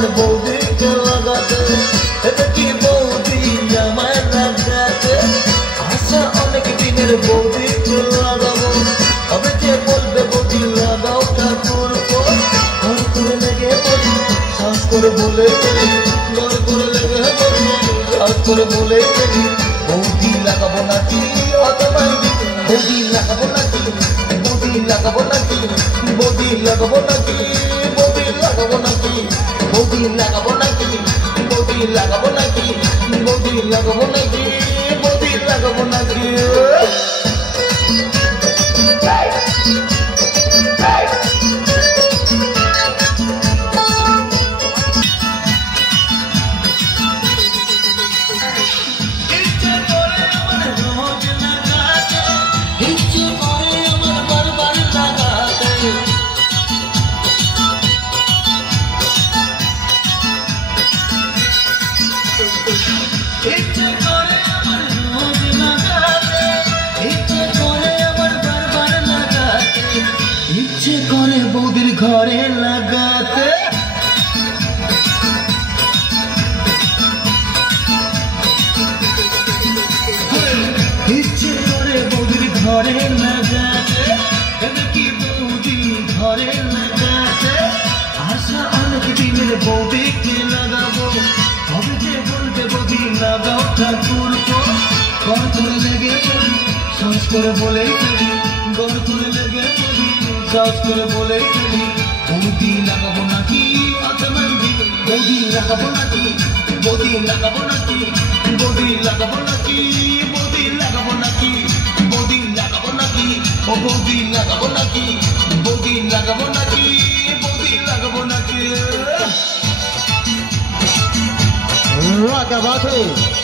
আমার বৌদিকে লাগাতে, এতে কি বৌদি আমায় লাগাতে? আশা অনেক দিনের বৌদিকে লাগাবো, তবে যে বলবে বৌদি লাগাও ঠাকুর ঘর করে লেগে পড়ি, শ্বাস করে বলে ফেলি, ঘর করে লেগে পড়ি, শ্বাস করে বলে ফেলি। বৌদি লাগাবো নাকি অতমাইদি, বৌদি লাগাবো নাকি, বৌদি লাগাবো নাকি, বৌদি লাগাবো নাকি, বৌদি লাগাবো নাকি, বৌদি লাগাবো নাকি, বৌদি লাগাবো নাকি, বৌদি লাগাবো নাকি, বৌদি লাগাবো নাকি। ইচ্ছে করে আমার রোজ লাগাতে, ইচ্ছে করে আমার বারবার লাগাতে, ইচ্ছে করে বৌদির ঘরে লাগাতে। ইচ্ছে করে বৌদির ঘরে লাগাতে, এবার কি বৌদি ঘরে লাগাতে? আশা অনেক দিনের বৌদিকে লাগাবো, তবে যে বলবে বৌদি লাগাও ঠাকুর ঘর করে লেগে পড়ি, শ্বাস করে বলে ফেলি, ঘর করে লেগে পড়ি, শ্বাস করে বলে ফেলি। বৌদি লাগাবো নাকি অতমাইদি, বৌদি লাগাবো নাকি, বৌদি লাগাবো নাকি, বৌদি লাগাবো নাকি, বৌদি লাগাবো নাকি, বৌদি লাগাবো নাকি, ও বৌদি লাগাবো নাকি, বৌদি লাগাবো নাকি, বৌদি লাগাবো নাকি। क्या बात है।